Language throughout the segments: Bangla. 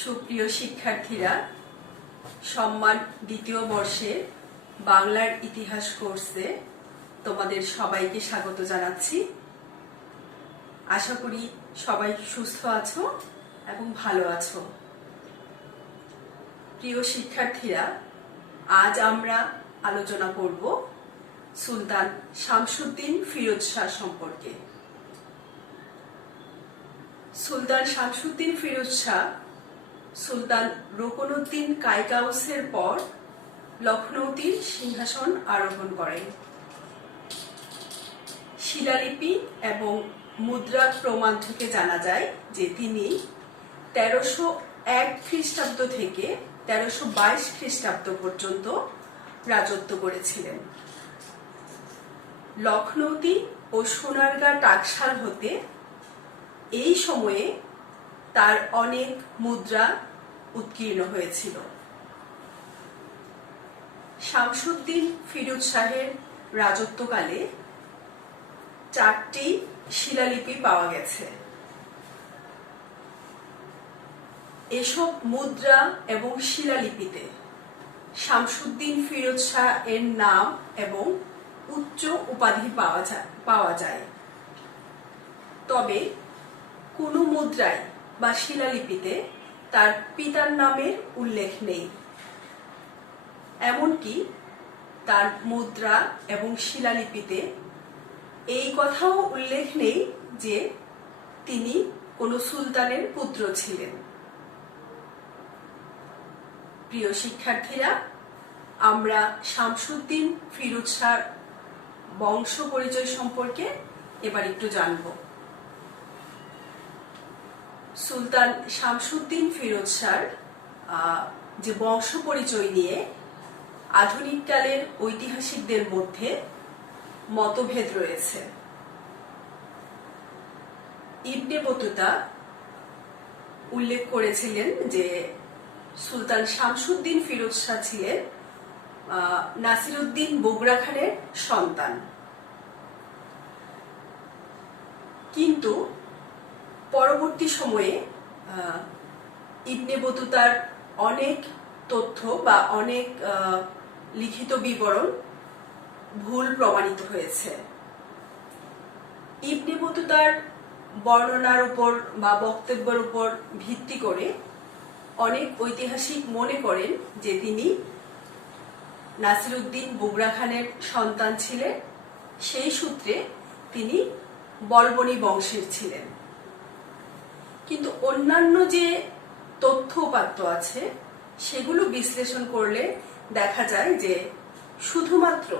সুপ্রিয় শিক্ষার্থীরা, সম্মান দ্বিতীয় বর্ষে বাংলার ইতিহাস কোর্সে তোমাদের সবাইকে স্বাগত জানাচ্ছি। আশা করি সবাই সুস্থ আছো এবং ভালো আছো। প্রিয় শিক্ষার্থীরা, আজ আমরা আলোচনা করব সুলতান শামসুদ্দিন ফিরোজ শাহ সম্পর্কে। সুলতান শামসুদ্দিন ফিরোজ শাহ সুলতান রুকনুদ্দিন কায়কাউসের পর লখনৌতির সিংহাসন আরোহণ করেন। শিলালিপি এবং মুদ্রা প্রমাণ থেকে জানা যায় যে তিনি 1301 খ্রিস্টাব্দ থেকে 1322 খ্রিস্টাব্দ পর্যন্ত রাজত্ব করেছিলেন। লখনৌতি ও সোনারগাঁ টাকশাল হতে এই সময়ে তার অনেক মুদ্রা উৎকীর্ণ হয়েছিল। শামসুদ্দিন ফিরোজ শাহের রাজত্বকালে 4টি শিলালিপি পাওয়া গেছে। এসব মুদ্রা এবং শিলালিপিতে শামসুদ্দিন ফিরোজ শাহ এর নাম এবং উচ্চ উপাধি পাওয়া যায়। তবে কোনো মুদ্রায় বা শিলালিপিতে তার পিতার নামের উল্লেখ নেই। এমনকি তার মুদ্রা এবং শিলালিপিতে এই কথাও উল্লেখ নেই যে তিনি কোনো সুলতানের পুত্র ছিলেন। প্রিয় শিক্ষার্থীরা, আমরা শামসুদ্দিন ফিরোজ শাহর বংশ পরিচয় সম্পর্কে এবার একটু জানব। সুলতান শামসুদ্দিন ফিরোজ শাহর যে বংশ পরিচয় নিয়ে আধুনিক কালের ঐতিহাসিকদের মধ্যে মতভেদ রয়েছে। ইবনে বতুতা উল্লেখ করেছিলেন যে সুলতান শামসুদ্দিন ফিরোজ শাহ ছিলেন নাসিরউদ্দিন বুগরা খানের সন্তান, কিন্তু পরবর্তী সময়ে ইবনে বতুতার অনেক তথ্য বা অনেক লিখিত বিবরণ ভুল প্রমাণিত হয়েছে। ইবনে বতুতার বর্ণনার উপর বা বক্তব্যের উপর ভিত্তি করে অনেক ঐতিহাসিক মনে করেন যে তিনি নাসিরউদ্দিন বুগরা খানের সন্তান ছিলেন। সেই সূত্রে তিনি বলবনী বংশের ছিলেন। কিন্তু অন্যান্য যে তথ্য উপাত্ত আছে সেগুলো বিশ্লেষণ করলে দেখা যায় যে শুধুমাত্র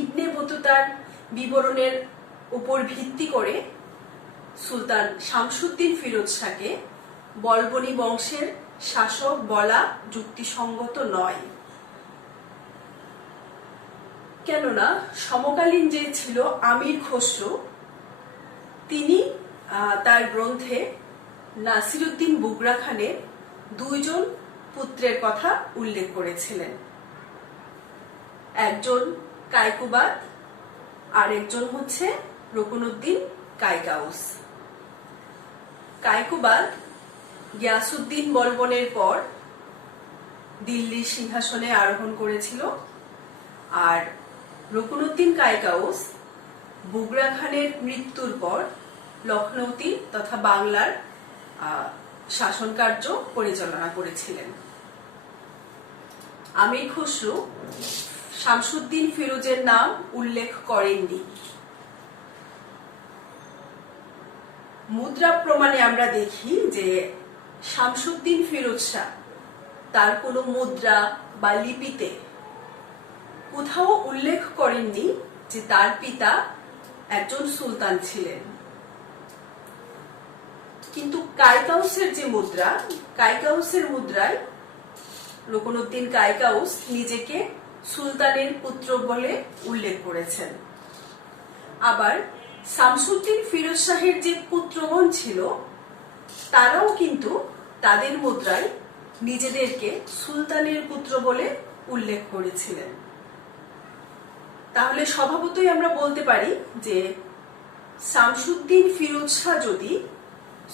ইবনে বতুতার বিবরণের উপর ভিত্তি করে সুলতান শামসুদ্দিন ফিরোজ শাহকে বলবনী বংশের শাসক বলা যুক্তিসঙ্গত নয়। কেননা সমকালীন যে ছিল আমির খসরু, তিনি তার গ্রন্থে নাসিরউদ্দিন বুগরা খানের 2 জন পুত্রের কথা উল্লেখ করেছিলেন। একজন কায়কুবাদ আর একজন হচ্ছে রুকনুদ্দিন কায়কাউস। কায়কুবাদ গিয়াসউদ্দিন বলবনের পর দিল্লির সিংহাসনে আরোহণ করেছিল, আর রুকনুদ্দিন কায়কাউস বুগরা খানের মৃত্যুর পর লখনৌতি তথা বাংলার শাসন কার্য পরিচালনা করেছিলেন। আমির খসরু শামসুদ্দিন ফিরোজের নাম উল্লেখ করেননি। মুদ্রা প্রমাণে আমরা দেখি যে শামসুদ্দিন ফিরোজ শাহ তার কোনো মুদ্রা বা লিপিতে কোথাও উল্লেখ করেননি যে তার পিতা একজন সুলতান ছিলেন। কিন্তু কায়কাউসের যে মুদ্রা, কায়কাউসের মুদ্রায় রুকনুদ্দিন কায়কাউস নিজেকে সুলতানের পুত্র বলে উল্লেখ করেছেন। আবার শামসুদ্দিন ফিরোজ শাহের যে পুত্রগণ ছিল তারাও কিন্তু তাদের মুদ্রায় নিজেদেরকে সুলতানের পুত্র বলে উল্লেখ করেছিলেন। তাহলে স্বভাবতই আমরা বলতে পারি যে শামসুদ্দিন ফিরোজ শাহ যদি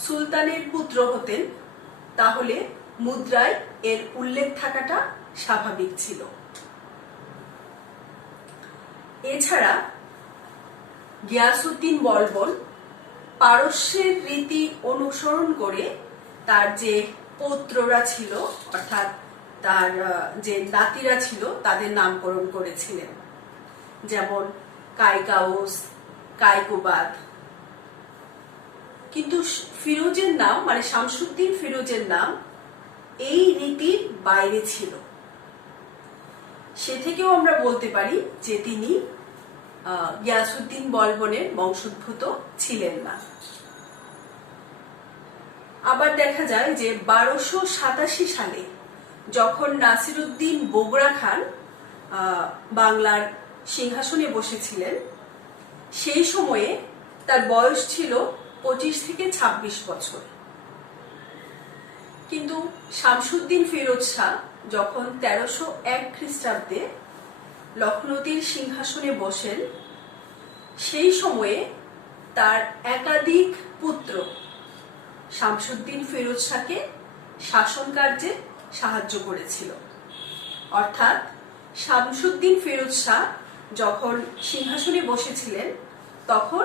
সুলতানের পুত্র হতেন তাহলে মুদ্রায় এর উল্লেখ থাকাটা স্বাভাবিক ছিল। এছাড়া গিয়াসউদ্দিন বলবন পারস্যের রীতি অনুসরণ করে তার যে পৌত্ররা ছিল অর্থাৎ তার যে নাতিরা ছিল তাদের নামকরণ করেছিলেন, যেমন কাইকাউস, কাইকুবাদ। কিন্তু ফিরোজের নাম মানে শামসুদ্দিন ফিরোজের নাম এই রীতির বাইরে ছিল। সে থেকেও আমরা বলতে পারি যে তিনি গিয়াসউদ্দিন বলবনের বংশোদ্ভূত ছিলেন না। আবার দেখা যায় যে 1287 সালে যখন নাসিরউদ্দিন বগুড়া খান বাংলার সিংহাসনে বসেছিলেন, সেই সময়ে তার বয়স ছিল 25 থেকে 26 বছর। কিন্তু শামসুদ্দিন ফিরোজ শাহ যখন 1301 খ্রিস্টাব্দে লখনৌতির সিংহাসনে বসেন, সেই সময়ে তার একাধিক পুত্র শামসুদ্দিন ফিরোজ শাহকে শাসন কার্যে সাহায্য করেছিল। অর্থাৎ শামসুদ্দিন ফিরোজ শাহ যখন সিংহাসনে বসেছিলেন তখন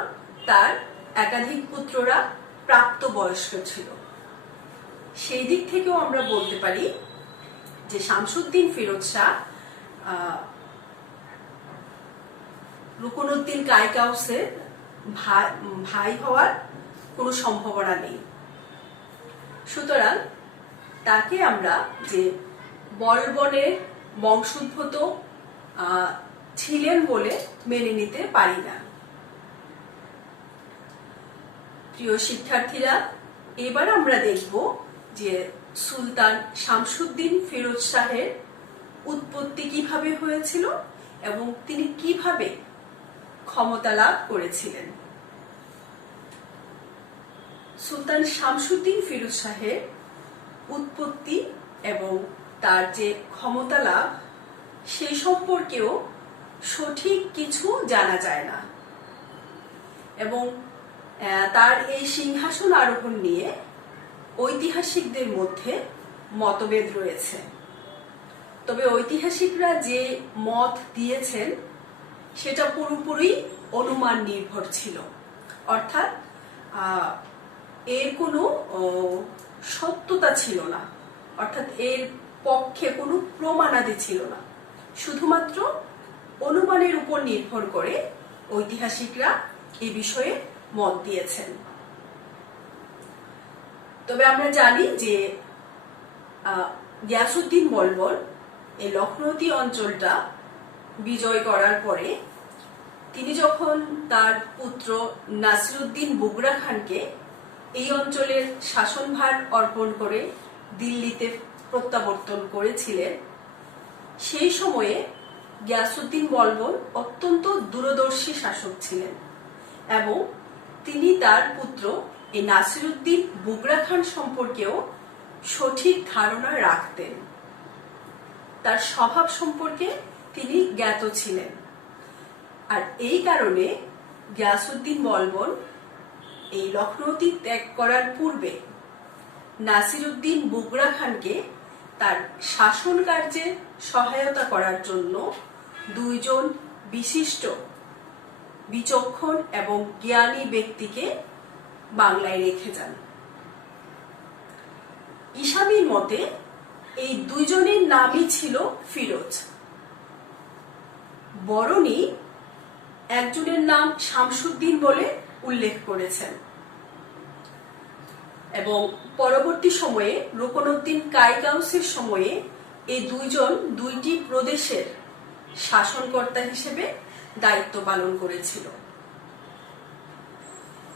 তার একাধিক পুত্ররা প্রাপ্তবয়স্ক ছিল। সেই দিক থেকেও আমরা বলতে পারি যে শামসুদ্দিন ফিরোজ শাহ রুকনউদ্দিন কাইকাউসের ভাই হওয়ার কোনো সম্ভাবনা নেই। সুতরাং তাকে আমরা যে বলবনের বংশোদ্ভূত ছিলেন বলে মেনে নিতে পারি না। প্রিয় শিক্ষার্থীরা, এবার আমরা দেখব যে সুলতান শামসুদ্দিন ফিরোজ শাহের উৎপত্তি কিভাবে হয়েছিল এবং তিনি কিভাবে ক্ষমতা লাভ করেছিলেন। সুলতান শামসুদ্দিন ফিরোজ শাহের উৎপত্তি এবং তার যে ক্ষমতা লাভ সেই সম্পর্কেও সঠিক কিছু জানা যায় না, এবং তার এই সিংহাসন আরোহণ নিয়ে ঐতিহাসিকদের মধ্যে মতভেদ রয়েছে। তবে ঐতিহাসিকরা যে মত দিয়েছেন সেটা পুরোপুরি অনুমান নির্ভর ছিল, অর্থাৎ এর কোনো সত্যতা ছিল না, অর্থাৎ এর পক্ষে কোনো প্রমাণাদি ছিল না, শুধুমাত্র অনুমানের উপর নির্ভর করে ঐতিহাসিকরা এই বিষয়ে মত দিয়েছেন। তবে আমরা জানি যে গিয়াসউদ্দিন বলবন এই লখনৌতি অঞ্চলটা বিজয় করার পরে তিনি যখন তার পুত্র নাসিরউদ্দিন বগুড়া খানকে এই অঞ্চলের শাসনভার অর্পণ করে দিল্লিতে প্রত্যাবর্তন করেছিলেন, সেই সময়ে গিয়াসউদ্দিন বলবন অত্যন্ত দূরদর্শী শাসক ছিলেন এবং তিনি তার পুত্র এই নাসিরউদ্দিন বগুড়া খান সম্পর্কেও সঠিক ধারণা রাখতেন। তার স্বভাব সম্পর্কে তিনি জ্ঞাত ছিলেন, আর এই কারণে গিয়াসউদ্দিন বলবন এই লখনৌতি ত্যাগ করার পূর্বে নাসিরউদ্দিন বগুড়া খানকে তার শাসন কার্যে সহায়তা করার জন্য দুইজন বিশিষ্ট বিচক্ষণ এবং জ্ঞানী ব্যক্তিকে বাংলায় রেখে যান। ইসামির মতে এই দুইজনের নামই ছিল ফিরোজ, বরনি একজনের নাম শামসুদ্দিন বলে উল্লেখ করেছেন, এবং পরবর্তী সময়ে রুকনউদ্দিন কাইকাউসের সময়ে এই দুইজন দুইটি প্রদেশের শাসনকর্তা হিসেবে দায়িত্ব পালন করেছিল।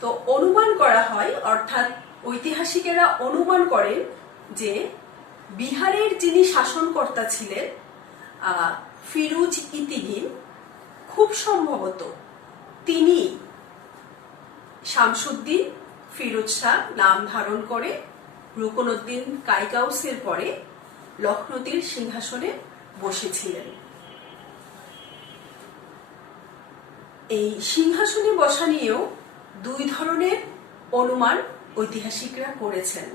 তো অনুমান করা হয়, অর্থাৎ ঐতিহাসিকেরা অনুমান করেন যে বিহারের যিনি শাসনকর্তা ছিলেন ফিরুজ ইতিগিন, খুব সম্ভবত তিনি শামসুদ্দিন ফিরোজ শাহ নাম ধারণ করে রুকনউদ্দিন কাইকাউসের পরে লখনৌতির সিংহাসনে বসেছিলেন। এই সিংহাসনে বসা নিয়েও দুই ধরনের অনুমান ঐতিহাসিকরা করেছেন।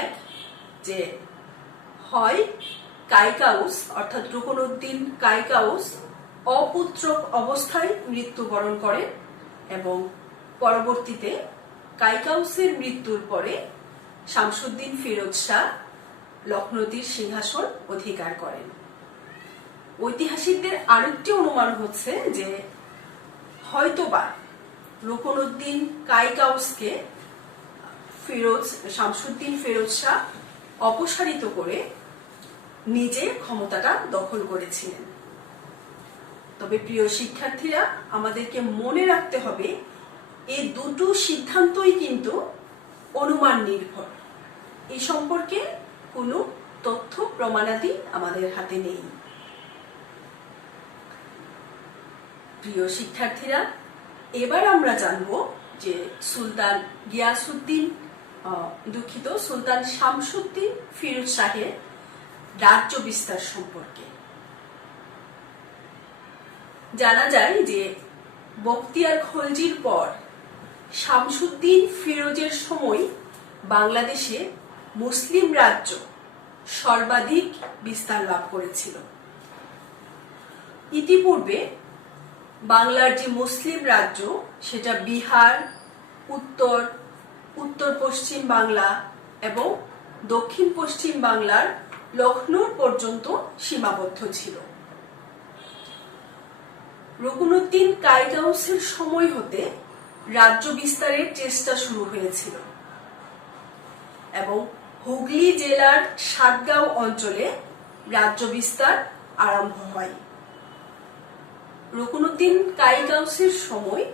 এক, যে হয় কাইকাউস অর্থাৎ রুকনউদ্দিন কাইকাউস অপুত্রক অবস্থায় মৃত্যুবরণ করেন এবং পরবর্তীতে কাইকাউসের মৃত্যুর পরে শামসুদ্দিন ফিরোজ শাহ লখনৌতির সিংহাসন অধিকার করেন। ঐতিহাসিকদের আরেকটি অনুমান হচ্ছে যে হয়তোবা রুকনউদ্দিন কাইকাউসকে শামসুদ্দিন ফিরোজ শাহ অপসারিত করে নিজে ক্ষমতাটা দখল করেছিলেন। তবে প্রিয় শিক্ষার্থীরা, আমাদেরকে মনে রাখতে হবে এই দুটো সিদ্ধান্তই কিন্তু অনুমান নির্ভর। এই সম্পর্কে কোনো তথ্য প্রমাণাদি আমাদের হাতে নেই। প্রিয় শিক্ষার্থীরা, এবার আমরা জানব যে সুলতান শামসুদ্দিন ফিরোজ শাহের রাজ্য বিস্তার সম্পর্কে। জানা যায় যে বখতিয়ার খলজির পর শামসুদ্দিন ফিরোজের সময় বাংলাদেশে মুসলিম রাজ্য সর্বাধিক বিস্তার লাভ করেছিল। ইতিপূর্বে বাংলার যে মুসলিম রাজ্য সেটা বিহার, উত্তর পশ্চিম বাংলা এবং দক্ষিণ পশ্চিম বাংলার লখনৌ পর্যন্ত সীমাবদ্ধ ছিল। রুকনউদ্দিন কাইকাউসের সময় হতে রাজ্য বিস্তারের চেষ্টা শুরু হয়েছিল এবং হুগলি জেলার সাতগাঁও অঞ্চলে রাজ্য বিস্তার আরম্ভ হয়। রুকনউদ্দিন কাইকাউসের সময়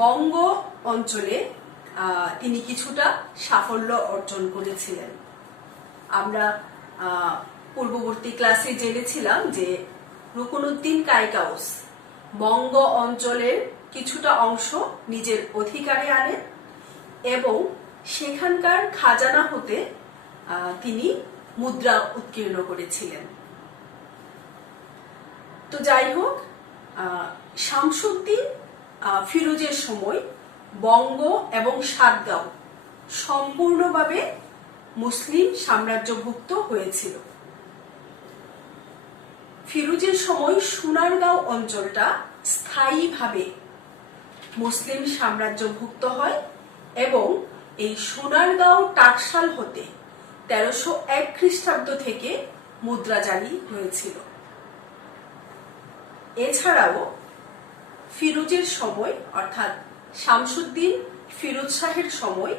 বঙ্গ অঞ্চলে তিনি কিছুটা সাফল্য অর্জন করেছিলেন। আমরা পূর্ববর্তী ক্লাসে জেনেছিলাম যে রুকনউদ্দিন কাইকাউস বঙ্গ অঞ্চলের কিছুটা অংশ নিজের অধিকারে আনেন এবং সেখানকার খাজানা হতে তিনি মুদ্রা উৎকীর্ণ করেছিলেন। তো যাই হোক, শামসুদ্দিন ফিরোজের সময় বঙ্গ এবং সাতগাঁও সম্পূর্ণভাবে মুসলিম সাম্রাজ্যভুক্ত হয়েছিল। ফিরোজের সময় সোনারগাঁও অঞ্চলটা স্থায়ীভাবে মুসলিম সাম্রাজ্যভুক্ত হয় এবং এই সোনারগাঁও টাকশাল হতে 1301 খ্রিস্টাব্দ থেকে মুদ্রা জারি হয়েছিল। এছাড়াও ফিরোজের সময় অর্থাৎ শামসুদ্দিন ফিরোজ শাহের সময়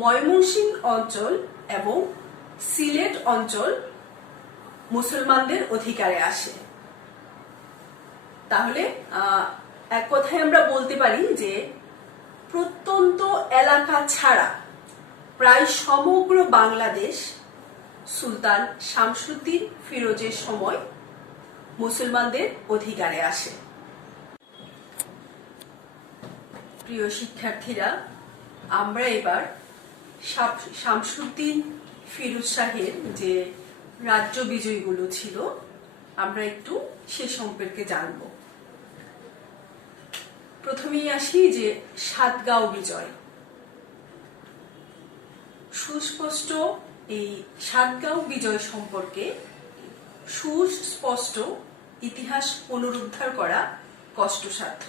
ময়মনসিংহ অঞ্চল এবং সিলেট অঞ্চল মুসলমানদের অধিকারে আসে। তাহলে এক কথায় আমরা বলতে পারি যে প্রত্যন্ত এলাকা ছাড়া প্রায় সমগ্র বাংলাদেশ সুলতান শামসুদ্দিন ফিরোজের সময় মুসলমানদের অধিকারে আসে। প্রিয় শিক্ষার্থীরা, আমরা এবার শামসুদ্দিন ফিরোজ শাহের যে রাজ্য বিজয়গুলো ছিল আমরা একটু সে সম্পর্কে জানব। প্রথমেই আসি যে সাতগাঁও বিজয়। সুস্পষ্ট এই সাতগাঁও বিজয় সম্পর্কে সুস্পষ্ট ইতিহাস পুনরুদ্ধার করা কষ্টসাধ্য।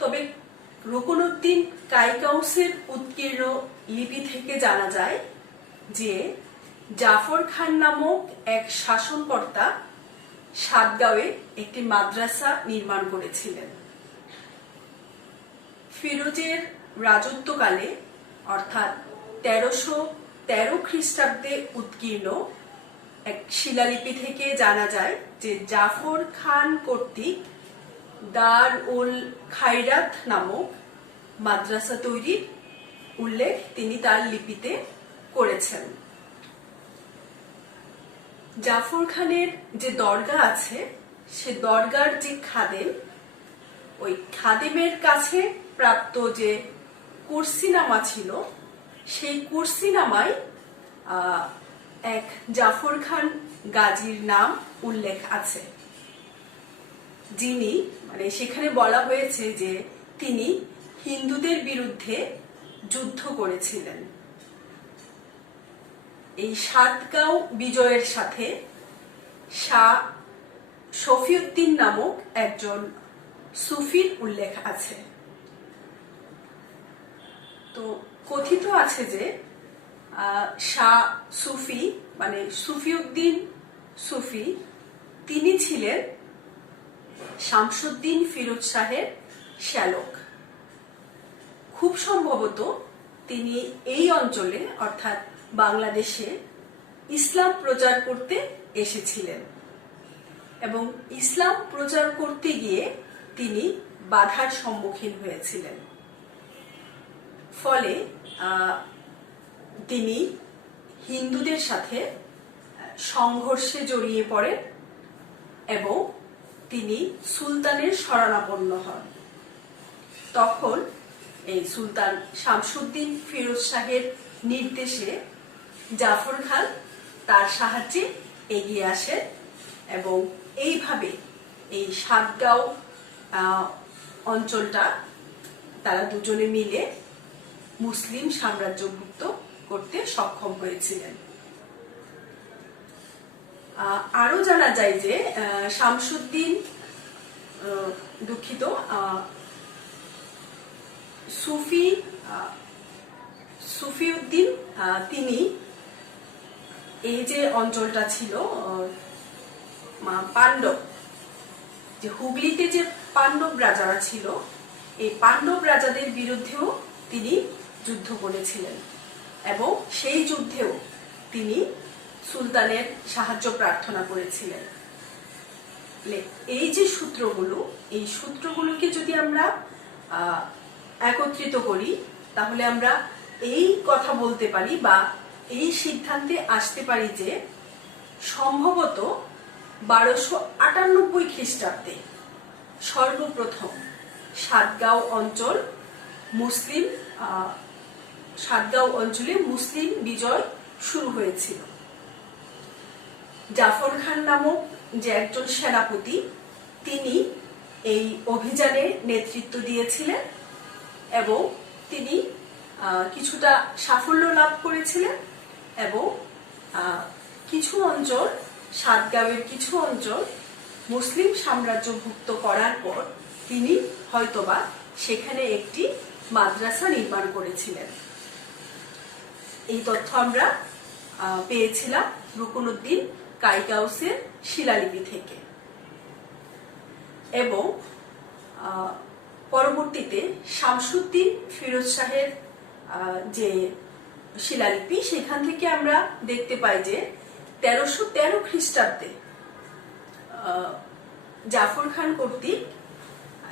তবে রুকনউদ্দিন কাইকাউসের উৎকীর্ণ লিপি থেকে জানা যায় যে জাফর খান নামক এক শাসনকর্তা সাতগাঁওয়ে একটি মাদ্রাসা নির্মাণ করেছিলেন। ফিরোজের রাজত্বকালে অর্থাৎ 1313 খ্রিস্টাব্দে উৎকীর্ণ এক শিলালিপি থেকে জানা যায় যে জাফর খান কর্তৃক দার উল খাইরাত নামক মাদ্রাসা তৈরির উল্লেখ তিনি তার লিপিতে করেছেন। জাফর খানের যে দরগা আছে সে দরগার যে খাদেম, ওই খাদেমের কাছে প্রাপ্ত যে কুরসিনামা ছিল সেই কুরসিনামায় এক জাফর খান গাজীর নাম উল্লেখ আছে। যিনি মানে সেখানে বলা হয়েছে যে তিনি হিন্দুদের বিরুদ্ধে যুদ্ধ করেছিলেন। এই সাতগাঁও বিজয়ের সাথে শাহ শফিউদ্দিন নামক একজন সুফির উল্লেখ আছে। তো কথিত আছে যে শাহ সুফি মানে সুফিউদ্দিন সুফি তিনি ছিলেন শামসুদ্দিন ফিরোজ শাহের শ্যালক। খুব সম্ভবত তিনি এই অঞ্চলে অর্থাৎ বাংলাদেশে ইসলাম প্রচার করতে এসেছিলেন এবং ইসলাম প্রচার করতে গিয়ে তিনি বাধার সম্মুখীন হয়েছিলেন। ফলে তিনি হিন্দুদের সাথে সংঘর্ষে জড়িয়ে পড়েন এবং তিনি সুলতানের শরণাপন্ন হন। তখন এই সুলতান শামসুদ্দিন ফিরোজ শাহের নির্দেশে জাফর খান তার সাহায্যে এগিয়ে আসেন এবং এইভাবে এই সাতগাঁও অঞ্চলটা তারা দুজনে মিলে মুসলিম সাম্রাজ্যভুক্ত করতে সক্ষম হয়েছিলেন। আরো জানা যায় যে শামসুদ্দিন দুঃখিত সুফিউদ্দিন তিনি এই যে অঞ্চলটা ছিল পাণ্ডব যে হুগলিতে যে পাণ্ডব রাজারা ছিল এই পাণ্ডব রাজাদের বিরুদ্ধেও তিনি যুদ্ধ করেছিলেন এবং সেই যুদ্ধেও তিনি সুলতানের সাহায্য প্রার্থনা করেছিলেন। এই যে সূত্রগুলো এই সূত্রগুলোকে যদি আমরা একত্রিত করি তাহলে আমরা এই কথা বলতে পারি বা এই সিদ্ধান্তে আসতে পারি যে সম্ভবত 1298 খ্রিস্টাব্দে সর্বপ্রথম সাতগাঁও অঞ্চলে মুসলিম বিজয় শুরু হয়েছিল। জাফর খান নামক যে একজন সেনাপতি তিনি এই অভিযানে নেতৃত্ব দিয়েছিলেন এবং তিনি কিছুটা সাফল্য লাভ করেছিলেন এবং কিছু অঞ্চল সাতগাঁওয়ের কিছু অঞ্চল মুসলিম সাম্রাজ্যভুক্ত করার পর তিনি হয়তোবা সেখানে একটি মাদ্রাসা নির্মাণ করেছিলেন। এই তথ্য আমরা পেয়েছিলাম রুকনুদ্দিন কাইকাউসের শিলালিপি থেকে এবং পরবর্তীতে শামসুদ্দিন ফিরোজ শাহের যে শিলালিপি সেখান থেকে আমরা দেখতে পাই যে 1313 খ্রিস্টাব্দে জাফর খান কর্তৃক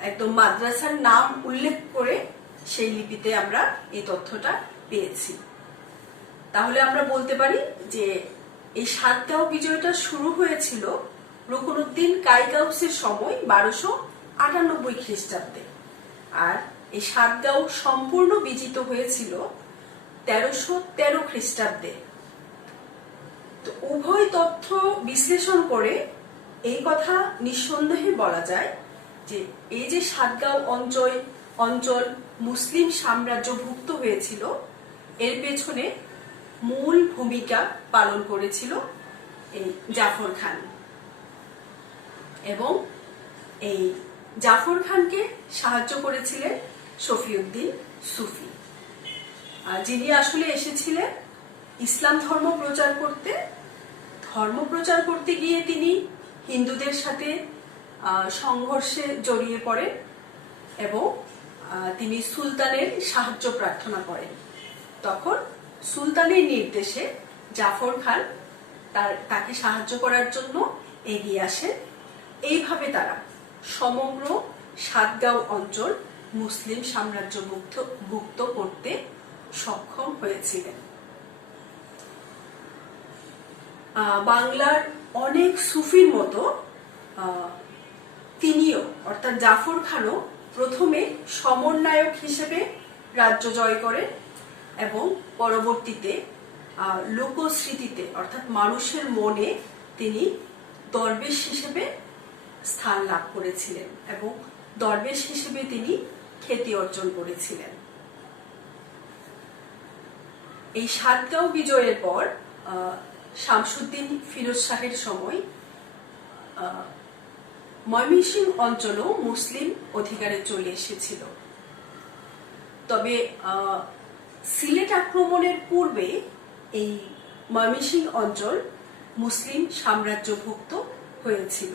একদম মাদ্রাসার নাম উল্লেখ করে সেই লিপিতে আমরা এই তথ্যটা পেয়েছি। তাহলে আমরা বলতে পারি যে এই সাতগাঁও বিজয়টা শুরু হয়েছিল রুকনুদ্দিন কাইকাউসের সময় 1298 খ্রিস্টাব্দে আর এই সাতগাঁও সম্পূর্ণ বিজিত হয়েছিল 1313 খ্রিস্টাব্দে। তো উভয় তথ্য বিশ্লেষণ করে এই কথা নিঃসন্দেহে বলা যায় যে এই যে সাতগাঁও অঞ্চল মুসলিম সাম্রাজ্যভুক্ত হয়েছিল এর পেছনে মূল ভূমিকা পালন করেছিল এই জাফর খান এবং এই জাফর খানকে সাহায্য করেছিলেন শফিউদ্দিন সুফি, যিনি আসলে এসেছিলেন ইসলাম ধর্ম প্রচার করতে গিয়ে তিনি হিন্দুদের সাথে সংঘর্ষে জড়িয়ে পড়েন এবং তিনি সুলতানের সাহায্য প্রার্থনা করেন। তখন সুলতানের নির্দেশে জাফর খান তাকে সাহায্য করার জন্য এগিয়ে আসেন। এইভাবে তারা সমগ্র সাতগাঁও অঞ্চল মুসলিম সাম্রাজ্যভুক্ত করতে সক্ষম হয়েছিলেন। বাংলার অনেক সুফির মতো তিনিও অর্থাৎ জাফর খানও প্রথমে সমন্বয়ক হিসেবে রাজ্য জয় করেন এবং পরবর্তীতে লোকস্মৃতিতে অর্থাৎ মানুষের মনে তিনি দরবেশ হিসেবে স্থান লাভ করেছিলেন এবং দরবেশ হিসেবে তিনি খ্যাতি অর্জন করেছিলেন। এই সাতগাঁও বিজয়ের পর শামসুদ্দিন ফিরোজ শাহের সময় ময়মনসিংহ অঞ্চলও মুসলিম অধিকারে চলে এসেছিল। তবে সিলেট আক্রমণের পূর্বে এই ময়মনসিংহ অঞ্চল মুসলিম সাম্রাজ্যভুক্ত হয়েছিল।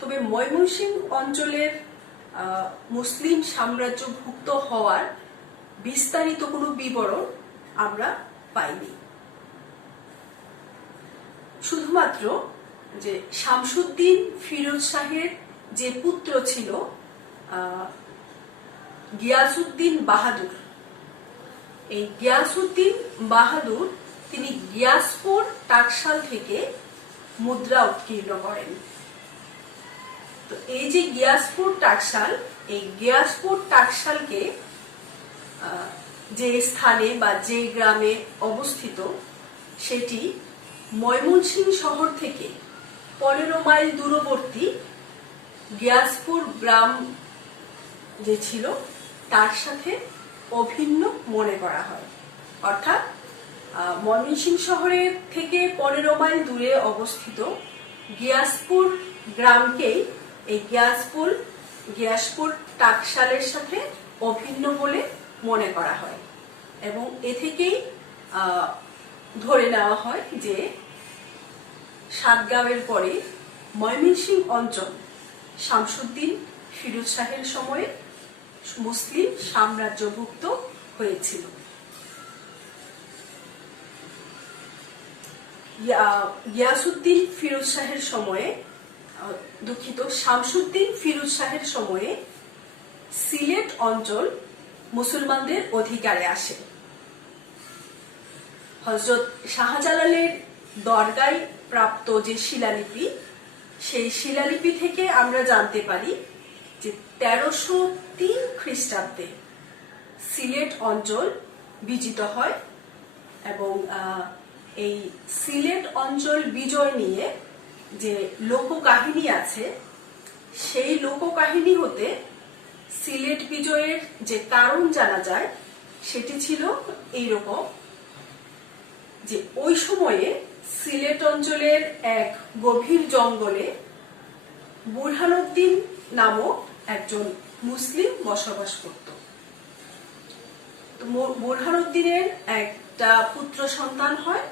তবে ময়মনসিংহ অঞ্চলের মুসলিম সাম্রাজ্যভুক্ত হওয়ার বিস্তারিত কোনো বিবরণ আমরা পাইনি। শুধুমাত্র যে শামসুদ্দিন ফিরোজ শাহের যে পুত্র ছিল গিয়াসউদ্দিন বাহাদুর, এই গিয়াসউদ্দিন বাহাদুর তিনি গিয়াসপুর টাকশাল থেকে মুদ্রা উৎকীর্ণ করেন। তো এই যে গিয়াসপুর টাকশাল, এই গিয়াসপুর টাকশালকে যে স্থানে বা যে গ্রামে অবস্থিত সেটি ময়মনসিংহ শহর থেকে 15 মাইল দূরবর্তী গিয়াসপুর গ্রাম যে ছিল তার সাথে অভিন্ন মনে করা হয়। অর্থাৎ ময়মনসিংহ শহরের থেকে 15 মাইল দূরে অবস্থিত গিয়াসপুর গ্রামকেই এই গিয়াসপুর টাকশালের সাথে অভিন্ন বলে মনে করা হয় এবং এ থেকেই ধরে নেওয়া হয় যে সাতগাঁওয়ের পরে ময়মনসিংহ অঞ্চল শামসুদ্দিন ফিরোজ শাহের সময়ে মুসলিম সাম্রাজ্যভুক্ত হয়েছিল। গিয়াসউদ্দিন ফিরোজ শাহের সময়ে শামসুদ্দিন ফিরোজ শাহের সময়ে সিলেট অঞ্চল মুসলমানদের অধিকারে আসে। হযরত শাহজালালের দরগায় প্রাপ্ত যে শিলালিপি, সেই শিলালিপি থেকে আমরা জানতে পারি যে 1303 খ্রিস্টাব্দে সিলেট অঞ্চল বিজিত হয় এবং এই সিলেট অঞ্চল বিজয় নিয়ে যে লোককাহিনী আছে, সেই লোককাহিনী হতে সিলেট বিজয়ের যে কারণ জানা যায় সেটি ছিল এইরকম যে ওই সময়ে সিলেট অঞ্চলের এক গভীর জঙ্গলে বুরহানুদ্দিন নামক একজন মুসলিম বসবাস করত। বুরহানুদ্দিনের একটা পুত্র সন্তান হয়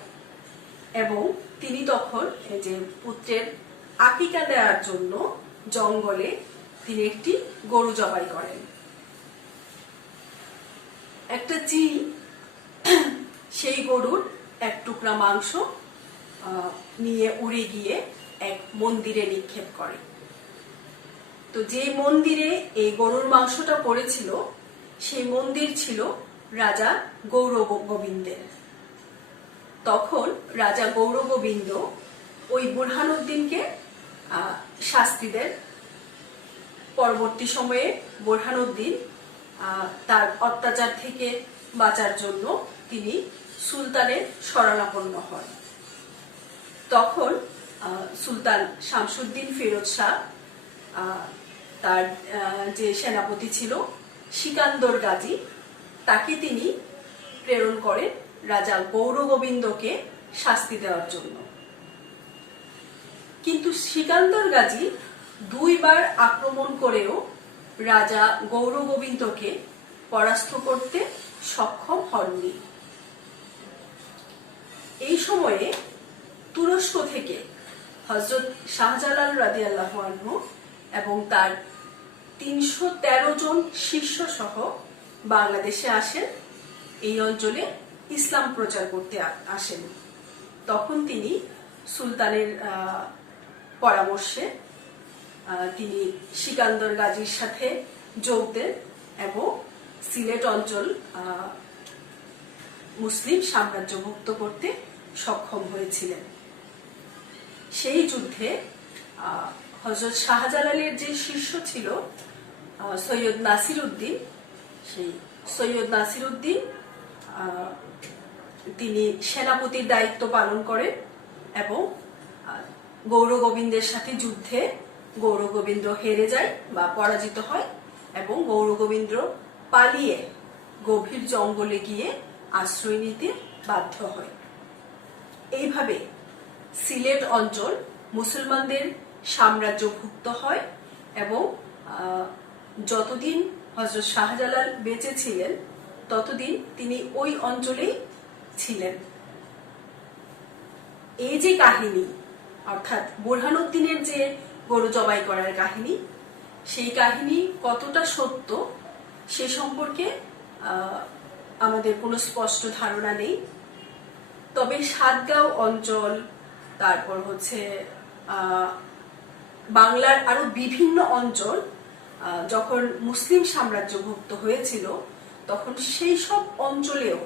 এবং তিনি তখন এই যে পুত্রের আকিকা দেওয়ার জন্য জঙ্গলে তিনি একটি গরু জবাই করেন। একটা চিল সেই গরুর এক টুকরা মাংস নিয়ে উড়ে গিয়ে এক মন্দিরে নিক্ষেপ করে। তো যে মন্দিরে এই গরুর মাংসটা পড়েছিল সেই মন্দির ছিল রাজা গৌরগোবিন্দের। তখন রাজা গৌরগোবিন্দ ওই বুরহানুদ্দিনকে শাস্তি দেন। পরবর্তী সময়ে বুরহানুদ্দিন তার অত্যাচার থেকে বাঁচার জন্য তিনি সুলতানের শরণাপন্ন হন। তখন সুলতান শামসুদ্দিন ফিরোজ শাহ তার যে সেনাপতি ছিল সিকান্দর গাজী, তাকে তিনি প্রেরণ করেন রাজা গৌরগোবিন্দকে শাস্তি দেওয়ার জন্য। কিন্তু সিকান্দর গাজী 2 বার আক্রমণ করেও রাজা গৌরগোবিন্দকে পরাস্ত করতে সক্ষম হননি। এই সময়ে তুরস্ক থেকে হযরত শাহজালাল রাদিয়াল্লাহু আনহু এবং তার 313 জন শিষ্য সহ বাংলাদেশে আসেন। এই অঞ্চলে ইসলাম প্রচার করতে আসেন। তখন তিনি সুলতানের পরামর্শে তিনি সিকান্দর গাজীর সাথে যোগ দেন এবং সিলেট অঞ্চল মুসলিম সাম্রাজ্যভুক্ত করতে সক্ষম হয়েছিলেন। সেই যুদ্ধে হযরত শাহজালালের যে শিষ্য ছিল সৈয়দ নাসিরউদ্দিন, সেই সৈয়দ নাসিরউদ্দিন তিনি সেনাপতির দায়িত্ব পালন করেন এবং গৌরগোবিন্দের সাথে যুদ্ধে গৌরগোবিন্দ হেরে যায় বা পরাজিত হয় এবং গৌরগোবিন্দ পালিয়ে গভীর জঙ্গলে গিয়ে আশ্রয় নিতে বাধ্য হয়। এইভাবে সিলেট অঞ্চল মুসলমানদের সাম্রাজ্যভুক্ত হয় এবং যতদিন হযরত শাহজালাল বেঁচে ছিলেন ততদিন তিনি ওই অঞ্চলেই ছিলেন। এই যে কাহিনী, অর্থাৎ বুরহানুদ্দিনের যে গরু জবাই করার কাহিনী, সেই কাহিনী কতটা সত্য সে সম্পর্কে আমাদের কোনো স্পষ্ট ধারণা নেই। তবে সাতগাঁও অঞ্চল, তারপর হচ্ছে বাংলার আরো বিভিন্ন অঞ্চল যখন মুসলিম সাম্রাজ্যভুক্ত হয়েছিল তখন সেই সব অঞ্চলেও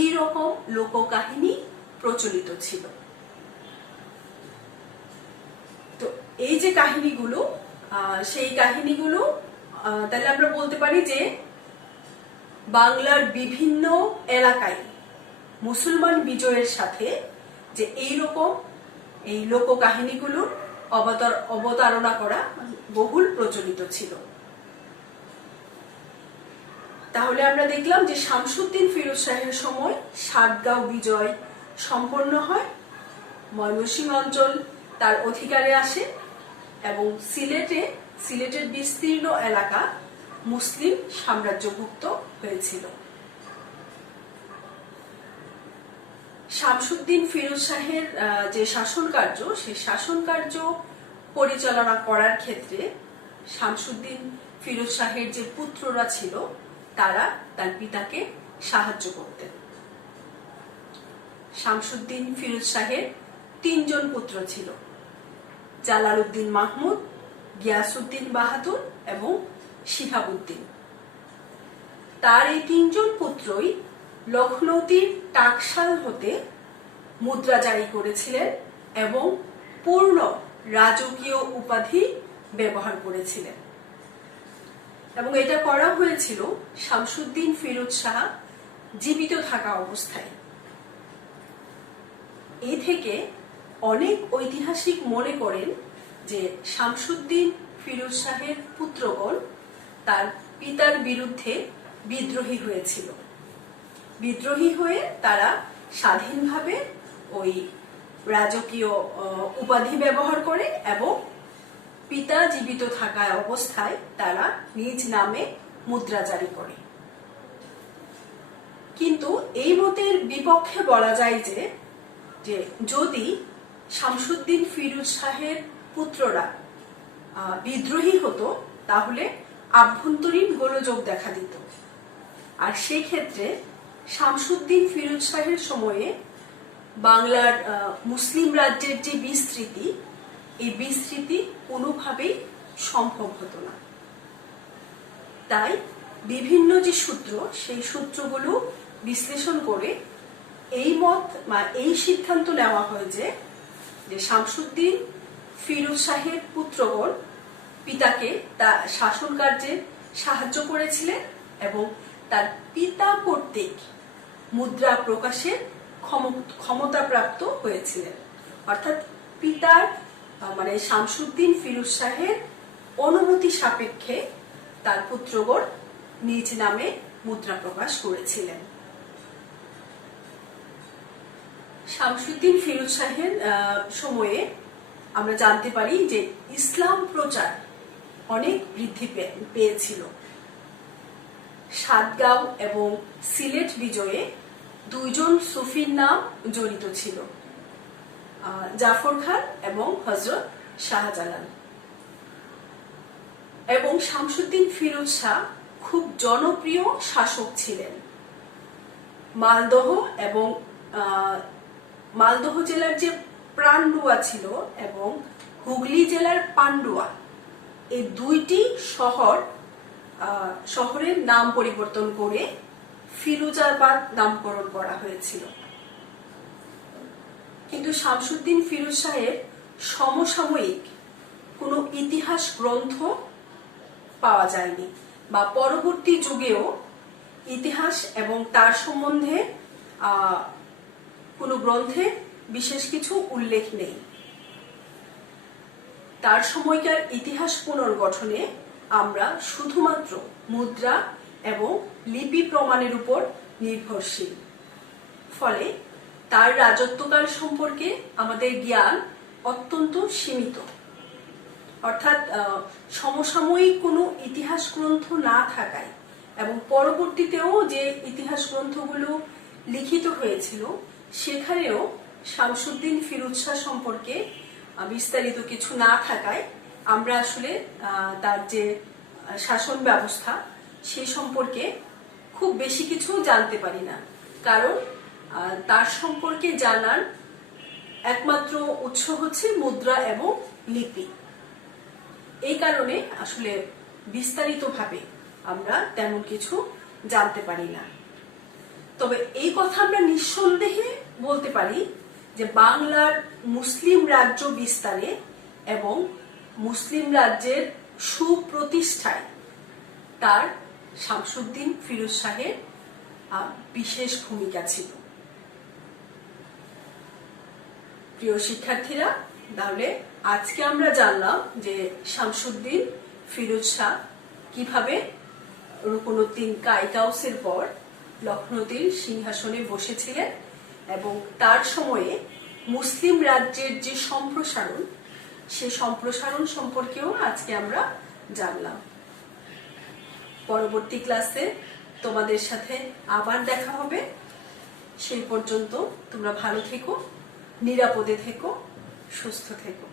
এই রকম লোককাহিনী প্রচলিত ছিল। তো এই যে কাহিনীগুলো, সেই কাহিনীগুলো তাহলে আমরা বলতে পারি যে বাংলার বিভিন্ন এলাকায় মুসলমান বিজয়ের সাথে যে এইরকম এই লোককাহিনীগুলোর অবতারণা করা বহুল প্রচলিত ছিল। তাহলে আমরা দেখলাম যে শামসুদ্দিন ফিরোজ শাহের সময় সাতগাঁও বিজয় সম্পন্ন হয়, ময়মনসিংহ অঞ্চল তার অধিকারে আসে এবং সিলেটের বিস্তীর্ণ এলাকা মুসলিম সাম্রাজ্যভুক্ত হয়েছিল। শামসুদ্দিন ফিরোজ শাহের যে শাসন কার্য, সেই শাসন কার্য পরিচালনা করার ক্ষেত্রে শামসুদ্দিন ফিরোজ শাহের যে পুত্ররা ছিল তারা তার পিতাকে সাহায্য করতেন। শামসুদ্দিন ফিরোজ শাহের 3 জন পুত্র ছিল, জালালউদ্দিন মাহমুদ, গিয়াসউদ্দিন বাহাদুর এবং শিহাবউদ্দিন। তার এই 3 জন পুত্রই লখনৌতির টাকশাল হতে মুদ্রা জারি করেছিলেন এবং পূর্ণ রাজকীয় উপাধি ব্যবহার করেছিলেন এবং এটা করা হয়েছিল শামসুদ্দিন ফিরোজ শাহ জীবিত থাকা অবস্থায়। এই থেকে অনেক ঐতিহাসিক মনে করেন যে শামসুদ্দিন ফিরোজ শাহের পুত্রগণ তার পিতার বিরুদ্ধে বিদ্রোহী হয়েছিল। বিদ্রোহী হয়ে তারা স্বাধীনভাবে ওই রাজকীয় উপাধি ব্যবহার করে এবং পিতা জীবিত থাকা অবস্থায় তারা নিজ নামে মুদ্রা জারি করে। কিন্তু এই মতের বিপক্ষে বলা যায় যে যদি শামসুদ্দিন ফিরোজ শাহের পুত্ররা বিদ্রোহী হতো তাহলে আভ্যন্তরীণ গোলযোগ দেখা দিত, আর সেই ক্ষেত্রে শামসুদ্দিন ফিরোজ শাহের সময়ে বাংলার মুসলিম রাজ্যের যে বিস্তৃতি, এই বিস্তৃতি কোনোভাবেই সম্ভব হতো না। তাই বিভিন্ন যে সূত্র, সেই সূত্রগুলো বিশ্লেষণ করে এই মত বা এই সিদ্ধান্ত নেওয়া হয় যে শামসুদ্দিন ফিরোজ শাহের পুত্রগণ পিতাকে তার শাসন কার্যে সাহায্য করেছিলেন এবং তার পিতা কর্তৃক মুদ্রা প্রকাশের ক্ষমতাপ্রাপ্ত হয়েছিলেন। অর্থাৎ পিতার মানে শামসুদ্দিন ফিরোজ শাহের অনুমতি সাপেক্ষে তার পুত্রগণ নিজ নামে মুদ্রা প্রকাশ করেছিলেন। শামসুদ্দিন ফিরোজ শাহের সময়ে আমরা জানতে পারি যে ইসলাম প্রচার অনেক বৃদ্ধি পেয়েছিল। সাতগাঁও এবং সিলেট বিজয়ে 2 জন সুফির নাম জড়িত ছিল, জাফর খান এবং হযরত শাহজালাল। এবং শামসুদ্দিন ফিরোজ শাহ খুব জনপ্রিয় শাসক ছিলেন। মালদহ জেলার যে প্রান্ডুয়া ছিল এবং হুগলি জেলার পান্ডুয়া, এই 2টি শহরের নাম পরিবর্তন করে ফিরোজাবাদ নামকরণ করা হয়েছিল। কিন্তু শামসুদ্দিন ফিরোজ শাহের সমসাময়িক কোনো ইতিহাস গ্রন্থ পাওয়া যায়নি বা পরবর্তী যুগেও ইতিহাস এবং তার সম্বন্ধে কোনো গ্রন্থে বিশেষ কিছু উল্লেখ নেই। তার সময়কার ইতিহাস পুনর্গঠনে আমরা শুধুমাত্র মুদ্রা এবং লিপি প্রমাণের উপর নির্ভরশীল। ফলে তার রাজত্বকাল সম্পর্কে আমাদের জ্ঞান অত্যন্ত সীমিত। অর্থাৎ সমসাময়িক কোনো ইতিহাস গ্রন্থ না থাকায় এবং পরবর্তীতেও যে ইতিহাস গ্রন্থগুলো লিখিত হয়েছিল সেখানেও শামসুদ্দিন ফিরোজ শাহ সম্পর্কে বিস্তারিত কিছু না থাকায় আমরা আসলে তার যে শাসন ব্যবস্থা সেই সম্পর্কে খুব বেশি কিছু জানতে পারি না। কারণ তার সম্পর্কে জানার একমাত্র উৎস হচ্ছে মুদ্রা এবং লিপি। এই কারণে আসলে বিস্তারিতভাবে আমরা তেমন কিছু জানতে পারি না। তবে এই কথা আমরা নিঃসন্দেহে বলতে পারি যে বাংলার মুসলিম রাজ্য বিস্তারে এবং মুসলিম রাজ্যের সুপ্রতিষ্ঠায় তার শামসুদ্দিন ফিরোজ শাহের বিশেষ ভূমিকা ছিল। প্রিয় শিক্ষার্থীরা, তাহলে আজকে আমরা জানলাম যে শামসুদ্দিন ফিরোজ শাহ কিভাবে রুকনুদ্দিন কায়কাউসের পর লখনৌতির সিংহাসনে বসেছিলেন এবং তার সময়ে মুসলিম রাজ্যের যে সম্প্রসারণ সে সম্প্রসারণ সম্পর্কেও আজকে আমরা জানলাম। পরবর্তী ক্লাসে তোমাদের সাথে আবার দেখা হবে। সেই পর্যন্ত তোমরা ভালো থেকো, নিরাপদে থেকো, সুস্থ থেকো।